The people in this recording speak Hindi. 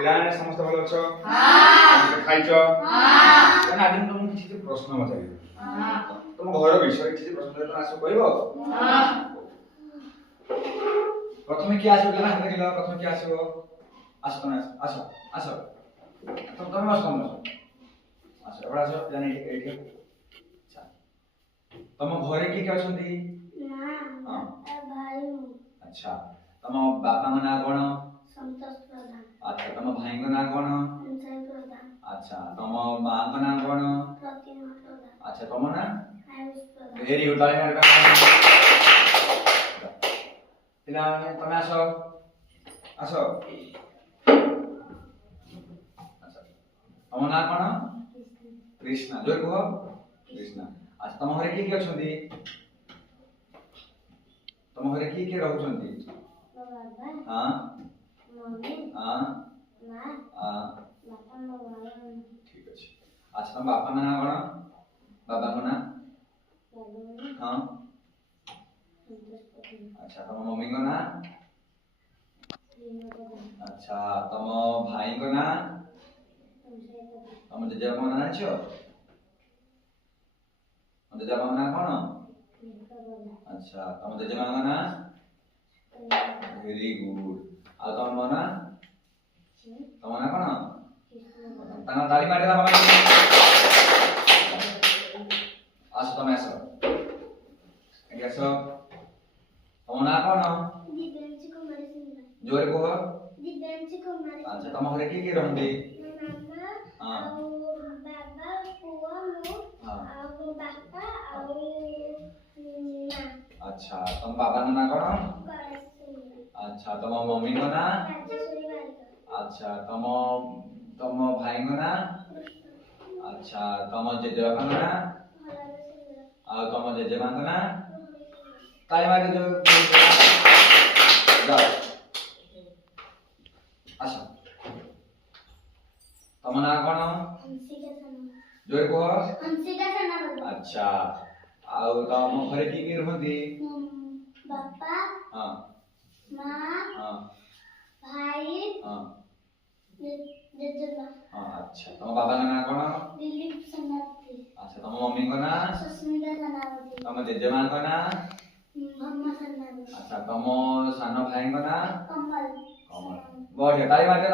ପିଲାମାନେ ସମସ୍ତେ ଭଲ ଅଛ? ଖାଇଛ? ତାହେଲେ ଆଜି ମୁଁ ତମକୁ କିଛି ପ୍ରଶ୍ନ ପଚାରିବି। ତମ ଘର ବିଷୟରେ କିଛି ପ୍ରଶ୍ନ ତମେ ଆସ କହିବ? ପ୍ରଥମେ କିଏ ଆସିବ ପିଲା ହାତ ଦେଖିଲ ପ୍ରଥମେ କିଏ ଆସିବ? ଆସ ତମେ ଆସ ଆସ ତମେ ଆସ ତମେ ଆସ ଏପଟେ ଆସ ପିଲା ଏଇଠି। ଆଚ୍ଛା ତମ ଘରେ କିଏ କିଏ ଅଛନ୍ତି? अच्छा तम बापा ना कौन? संतोष प्रधान। अच्छा तम भाई को ना कौन? संजय प्रधान। अच्छा तम मां को ना कौन? प्रतिमा प्रधान। अच्छा तम ना? आयुष प्रधान। वेरी गुड ताली मार पिला माने तमे आसो आसो अच्छा तम ना कौन? कृष्णा जोर कह कृष्णा। अच्छा तम घरे किए अछंती? तम घरे किए रहउछंती? बाबा हां मम्मी हां मां हां बापा नो भाई। ठीक अछि। अच्छा तम बापा ना कोन? बाबा को ना? बाबा हां अच्छा तम मम्मी को ना? अच्छा तम भाई को ना? तम जेजे को ना छो? तम जेजे को ना कोन? अच्छा तम जेजे मां को ना? Very good. आ तम ना? तम ना कोन? तना ताली मारिला बाबा। आस तमे आस एडी आस तम ना कोन? दिव्यांशी कुमारी सिंह। जोर को दिव्यांशी कुमारी। अच्छा तम घरे की रहंती? मामा हां बाबा पुआ मु हां आ बापा आ मां। अच्छा तम बाबा ना कोन? अच्छा तम मम्मी को ना? अच्छा तम भाई को ना? अच्छा तम जेजे बापा को ना? आ तम जेजे मां को ना? ताई मारे जो जाओ अच्छा तम ना कोन? हंसिका सना। जोर को हंसिका सना। अच्छा आ तम घरे की रहंती? बापा हां मां हां भाई हां जेजेबा हां। अच्छा तम बाबा का नाम कोन? दिलीप सनावती। अच्छा तम मम्मी को ना? सुस्मिता सनावती। तम जेजेमा को ना? मम्मा सनावती। अच्छा तम सानो भाई को ना? कमल। कमल बढ़िया ताली मार दे।